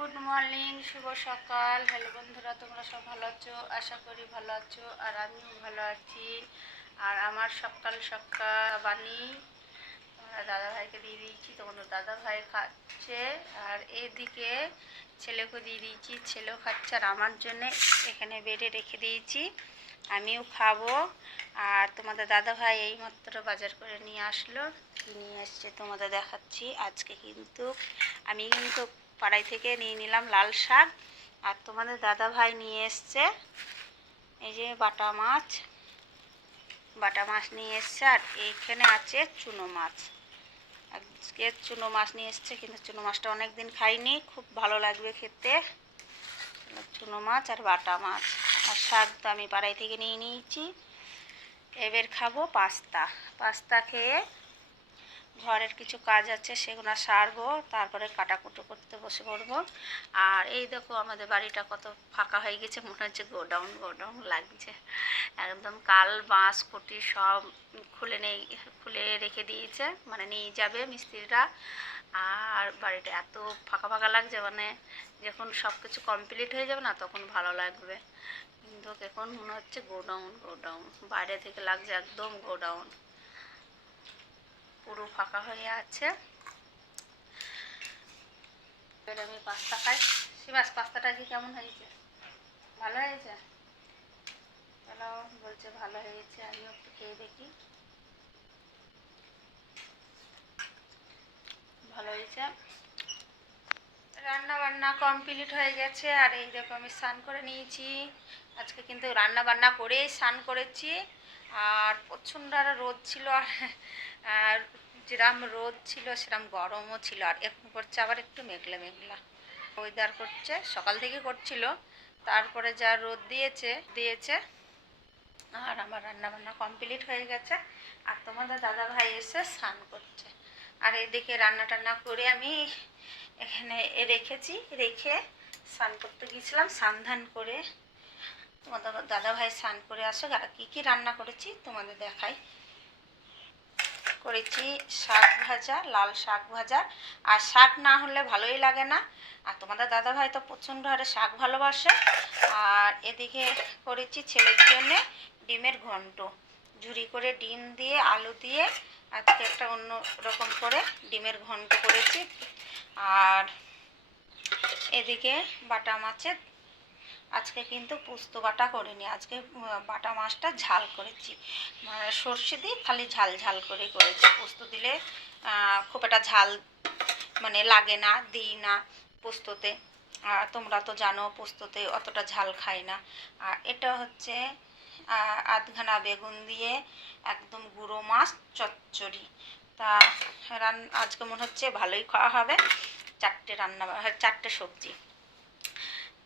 Good morning শুভ সকাল। Hello বন্ধুরা, তোমরা সব ভালো আছো? আশা করি ভালো আছো, আর আমিও ভালো আছি। আর আমার সকাল সকাল বানি তোমরা দাদা ভাইকে দিয়ে দিয়েছি, তোমাদের দাদা ভাই খাচ্ছে, আর এদিকে ছেলেকে দিয়ে দিয়েছি, ছেলেও খাচ্ছে, আর আমার জন্য এখানে বেডে রেখে দিয়েছি, আমিও খাব। আর তোমাদের দাদা ভাই এইমাত্র বাজার করে নিয়ে আসলো, নিয়ে আসছে তোমাদের দেখাচ্ছি, আজকে কিন্তু আমি কিন্তু পাড়াই থেকে নিয়ে নিলাম লাল শাক। আর তোমাদের দাদা ভাই নিয়ে এসছে। এই যে বাটা মাছ। বাটা মাছ নিয়ে এসছে আর এইখানে আছে চুনো মাছ। আজকে চুনো মাছ নিয়ে এসছে, কিন্তু চুনো মাছটা অনেক দিন খাইনি। খুব ভালো লাগবে খেতে। চুনো মাছ আর বাটা মাছ। আর শাক তো আমি পাড়াই থেকে নিয়ে নিয়েছি। এবার খাব পাস্তা। পাস্তা খেয়ে ঘরের কিছু কাজ আছে সেগুলো সারবো, তারপরে কাটাকুটো করতে বসে পড়ব। আর এই দেখো আমাদের বাড়িটা কত ফাঁকা হয়ে গেছে, মনে হচ্ছে গোডাউন গোডাউন লাগছে। একদম কাল বাঁশ, খুঁটি সব খুলে নেই, খুলে রেখে দিয়েছে মানে নিয়ে যাবে মিস্ত্রিরা। আর বাড়িটা এত ফাঁকা ফাঁকা লাগছে মানে যখন সব কিছু কমপ্লিট হয়ে যাবে না, তখন ভালো লাগবে। কিন্তু এখন মনে হচ্ছে গোডাউন গোডাউন, বাইরে থেকে লাগছে একদম গোডাউন। পুরো ফাঁকা হয়ে আছে। এবার আমি পাস্তা খাই। শিবাস, পাস্তাটা কি কেমন হয়েছে? ভালো হয়েছে? চলো বলছে ভালো হয়েছে, আমিও একটু খেয়ে দেখি। ভালো হয়েছে। রান্না বান্না কমপ্লিট হয়ে গেছে, আর এই দেখো আমি স্নান করে নিয়েছি। আজকে কিন্তু রান্না বান্না করেই স্নান করেছি। আর প্রচণ্ড আর রোদ ছিল, আর যেরম রোদ ছিল সেরম গরমও ছিল, আর এখন করছে আবার একটু মেঘলা মেঘলা। ওয়েদার করছে, সকাল থেকে করছিল, তারপরে যা রোদ দিয়েছে দিয়েছে, আর আমার রান্না বান্না কমপ্লিট হয়ে গেছে, আর তোমাদের দাদা ভাই এসে স্নান করছে। আর এদিকে রান্না টান্না করে আমি এখানে রেখেছি, রেখে স্নান করতে গিয়েছিলাম, স্নান করে তোমাদের দাদা ভাই স্নান করে আসো আর কী কী রান্না করেছি তোমাদের দেখাই। করেছি শাক ভাজা, লাল শাক ভাজা। আর শাক না হলে ভালোই লাগে না। আর তোমাদের দাদা ভাই তো প্রচণ্ড হারে শাক ভালোবাসে। আর এদিকে করেছি ছেলের জন্যে ডিমের ঘন্ট। ঝুরি করে ডিম দিয়ে, আলু দিয়ে, আজকে একটা অন্য রকম করে ডিমের ঘন্ট করেছি। আর এদিকে বাটা মাছের আজকে কিন্তু পোস্ত বাটা করিনি, আজকে বাটা মাছটা ঝাল করেছি। সর্ষে দিয়ে খালি ঝাল ঝাল করে করেছি। পোস্ত দিলে খুব একটা ঝাল মানে লাগে না, দিই না পোস্ততে। আর তোমরা তো জানো, পোস্ততে অতটা ঝাল খাই না। আর এটা হচ্ছে আধখানা বেগুন দিয়ে একদম গুঁড়ো মাছ, চচ্চড়ি। তা রান, আজকে মনে হচ্ছে ভালোই খাওয়া হবে। চারটে রান্না, চারটে সবজি।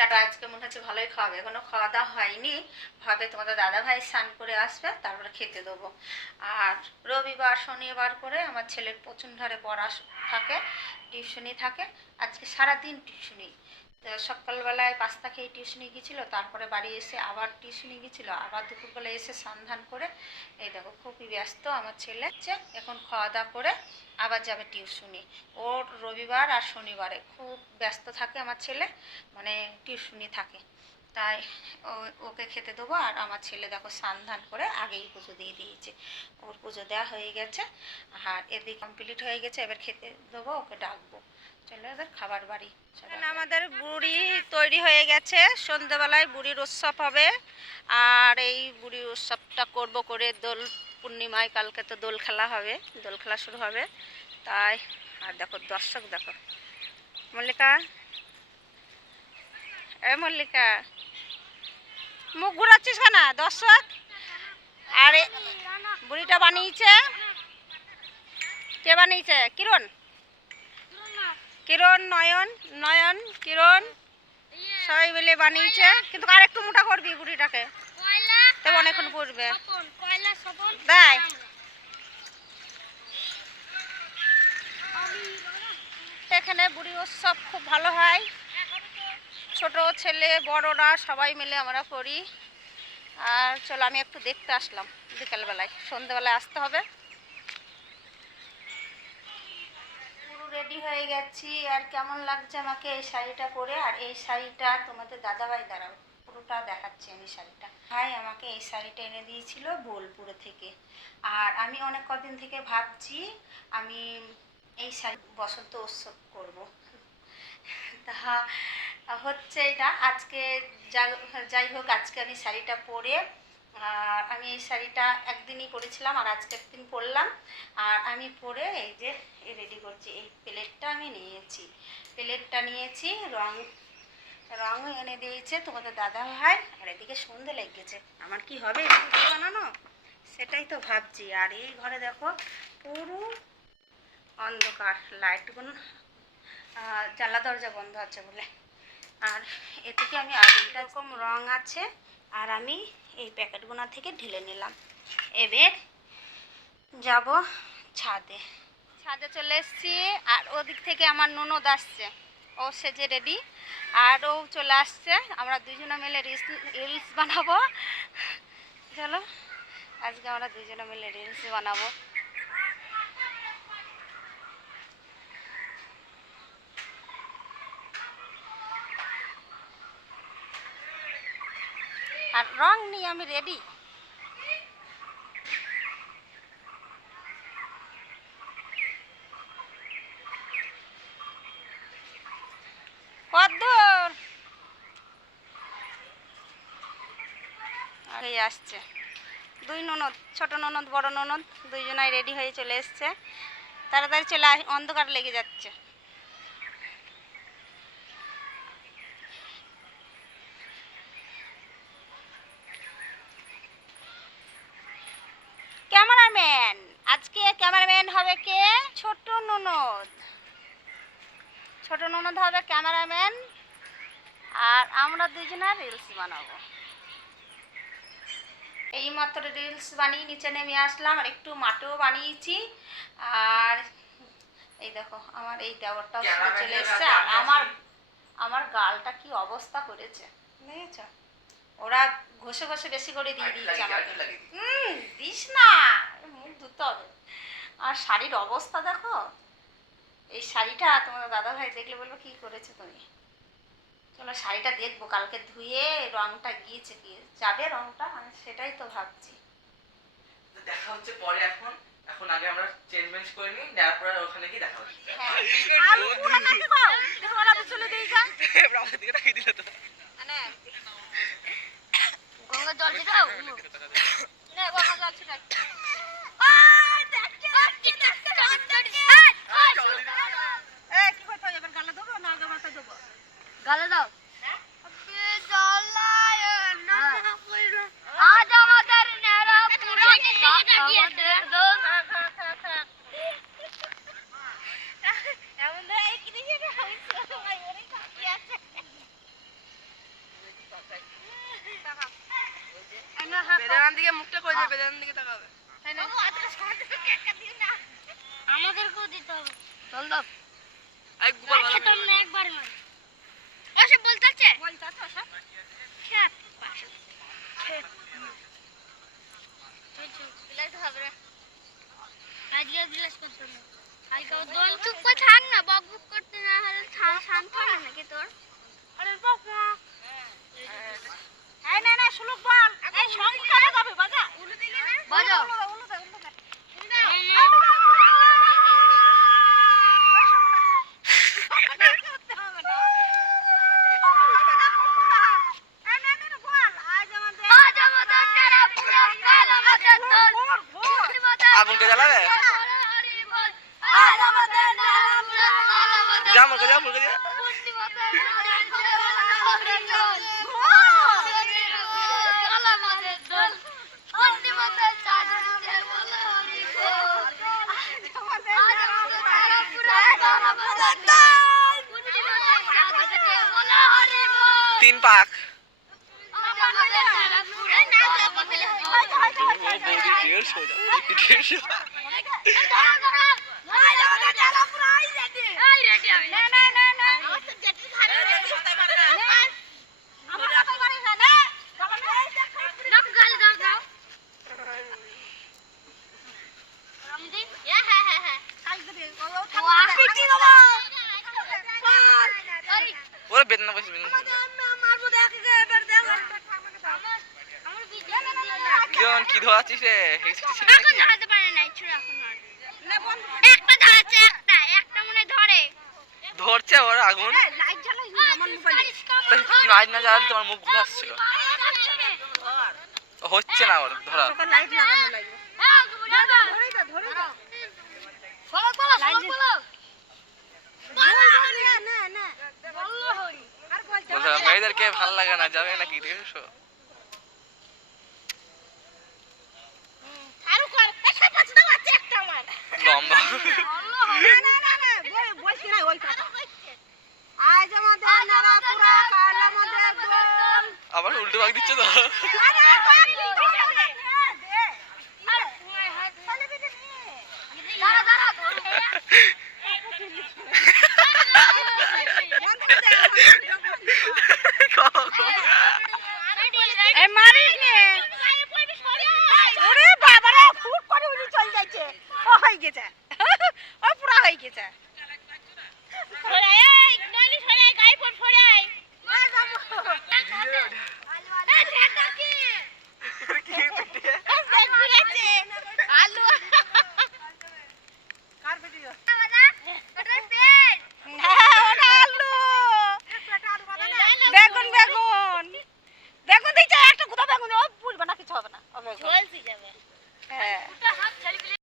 চাটা আজকে মনে হচ্ছে ভালোই খাওয়াবে। এখনও খাওয়া দাওয়া হয়নি। ভাবে তোমাদের দাদা ভাই স্নান করে আসবে, তারপরে খেতে দেবো। আর রবিবার, শনিবার করে আমার ছেলের প্রচণ্ড ধরে পড়া থাকে, টিউশনি থাকে। আজকে সারাদিন টিউশনি। সকালবেলায় পাস্তা খেয়ে টিউশনি গিয়েছিল, তারপরে বাড়ি এসে আবার টিউশনি গিয়েছিল, আবার দুপুরবেলা এসে সন্ধান করে, এই দেখো খুবই ব্যস্ত আমার ছেলে হচ্ছে এখন খাওয়া দাওয়া করে আবার যাবে টিউশনি ওর রবিবার আর শনিবারে খুব ব্যস্ত থাকে আমার ছেলে মানে টিউশনি থাকে। তাই ওকে খেতে দেবো আর আমার ছেলে দেখো সন্ধান করে আগেই পুজো দিয়ে দিয়েছে। ওর পুজো দেওয়া হয়ে গেছে, আর এদিকে কমপ্লিট হয়ে গেছে, এবার খেতে দেবো, ওকে ডাকবো। চলো এবার খাবার বাড়ি আমাদের বুড়ি তৈরি হয়ে গেছে। সন্ধ্যেবেলায় বুড়ির উৎসব হবে। আর এই বুড়ির উৎসবটা করব করে দোল পূর্ণিমায়, কালকে তো দোল খেলা হবে, দোল খেলা শুরু হবে। তাই, আর দেখো দর্শক দেখো। মল্লিকা, এ মল্লিকা, মুখ ঘুরাচ্ছিস কেন? দর্শক, আর, বুড়িটা বানিয়েছে। কে বানিয়েছে? কিরণ? কিরণ, নয়ন নয়ন, কিরণ, সবাই মিলে বানিয়েছে। কিন্তু আর একটু মোটা করবি বুড়িটাকে? তবে অনেকক্ষণ পড়বে তাই এখানে বুড়ি উৎসব খুব ভালো হয়। ছোট ছেলে, বড়রা সবাই মিলে আমরা করি। আর চলো, আমি একটু দেখতে আসলাম বিকালবেলায়। সন্ধ্যেবেলায় আসতে হবে। রেডি হয়ে গেছি। আর কেমন লাগছে আমাকে এই শাড়িটা পরে? আর এই শাড়িটা তোমাদের দাদাভাই, দাঁড়াও, পুরোটা দেখাচ্ছি আমি শাড়িটা। ভাই আমাকে এই শাড়িটা এনে দিয়েছিল বোলপুরে থেকে। আর আমি অনেক কদিন থেকে ভাবছি আমি এই শাড়ি বসন্ত উৎসব করব। তা হচ্ছে এটা। আজকে যাই হোক, আজকে আমি শাড়িটা পরে আর আমি এই শাড়িটা একদিনই পরেছিলাম আর আজকে একদিন পরলাম। আর আমি পরে এই যে রেডি করছি, এই প্লেটটা আমি নিয়েছি। প্লেটটা নিয়েছি, রং রং এনে দিয়েছে তোমাদের দাদা ভাই। আর এদিকে সন্ধে লেগেছে। আমার কি হবে বানানো? সেটাই তো ভাবছি। আর এই ঘরে দেখো পুরো অন্ধকার লাইটগুলো জানলা দরজা বন্ধ আছে বলে। আর এদিকে আমি আগুনটা এরকম রং আছে। আর আমি এই প্যাকেটগুলো থেকে ঢেলে নিলাম। এবার যাব ছাদে। ছাদে চলে এসছি, আর ওদিক থেকে আমার ননদ আসছে। ও সেজে রেডি, আর ও চলে আসছে। আমরা দুজনে মিলে রিলস রিলস বানাবো। চলো, আজকে আমরা দুজনে মিলে রিলস বানাবো আর রং নিয়ে আমি রেডি আগেই আসছে। দুই ননদ, ছোট ননদ, বড় ননদ, দুইজনাই রেডি হয়ে চলে এসছে। তাড়াতাড়ি চলে অন্ধকার লেগে যাচ্ছে ক্যামেরাম্যান আজকে ক্যামেরাম্যান হবে কে? ছোট ননদ। ছোট ননদ হবে ক্যামেরাম্যান। আর আমরা দুজনে রিলস বানাবো। এই মাত্র রিলস বানিয়ে নিচে নেমে আসলাম আর একটু মাঠেও বানিয়েছি। আর এই দেখো আমার এই দেওয়ারটা চলে এসছে। আর আমার আমার গালটা কি অবস্থা করেছে? বুঝেছ? ওরা ঘষে ঘষে বেশি করে দিয়ে দিয়েছে আমাকে। হুম দিস না মুখ ধুতে হবে। আর শাড়ির অবস্থা দেখো। এই শাড়িটা তোমার দাদা ভাই দেখলে বলব কি করেছ তুমি? চলো শাড়িটা দেখব কালকে ধুয়ে রংটা গিয়েছে কি যাবে রংটা? আমি সেটাই তো ভাবছি। দেখা হচ্ছে পরে এখন। এখন আগে আমরা চেঞ্জ মেঞ্জ করে নিই নেওয়ার ওখানে গিয়ে দেখা হচ্ছে আলু পুরা নাকি খাও দেখো আলু চলে দেই যা। আমাদের দিকে তাকিয়ে দিলে তো। মানে গঙ্গা জল ছিটাও নে গঙ্গা জল ছিটাই গালে দাও। আজ আমাদের নেড়া পুরো আমাদের বেদানার দিকে মুখটা করে দিয়ে বেদানার দিকে তাকাবে। আমাদেরকেও দিতে হবে। চল দাও। আই একবার মারি বলতেছে হবে আজকে বিলাস করতে না আজকে দোল চুপ করে থাক না বক বক করতে না হলে শান্ত হবে নাকি তোর? আরে বাবা এই না না শুলুক বল। এই সঙ্গে কারে যাবে বাজা। আজ আমাদের নেড়া পুরো কাল আমাদের দোল আগুনকে জ্বালাবে? মুখে যা তিন পাক। বৌদি দেড়শো দেড়শো হ্যাঁ হ্যাঁ হ্যাঁ বেদনা বসে বেদনা বসে। মারবো দেখ এবার দেখ আমার ভিডিও ধরাচ্ছিস রে এখন ধরাতে পারে না ছুরি এখন মার একটা ধরাচ্ছে একটা একটা মনে ধরে। ধরছে ওর আগুন। লাইট জ্বালাই আমার মোবাইলে লাইট না জ্বালালে তোমার মুখ ঘুরে আসছিল হচ্ছে না ওর ধরা। লাইট লাগানো লাগবে। ধরে দে ধরে দে না না না আর বলতে বলছে মেয়েদেরকে ভালো লাগে না যাবে নাকি দেখেছ? আরও কর। একটা পাঁচটা বাচ্চা একটা আমার। লম্বা। না না না না বল- বলছি না ওই কথা আজ আমাদের নারাপুরা কাল আমাদের দোল। আবার উল্টো ভাগ দিচ্ছে তো। আরে। দাঁড়া দাঁড়া ধরে মারিস নে। ওরে বাবারে ফুট করে উড়ি চল যাচ্ছে ও হয়ে গেছে